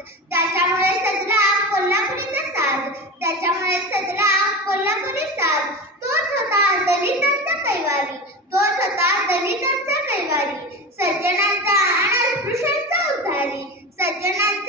त्याच्यामुळे सजला कोल्हापुरीचा साज, त्याच्यामुळे सजला कोल्हापुरी साज. तोच होता दलितांचा कैवारी, तोच होता दलितांचा कैवारी, सज्जनांचा आणि अस्पृश्यांचा उद्धारी, सज्जनांचा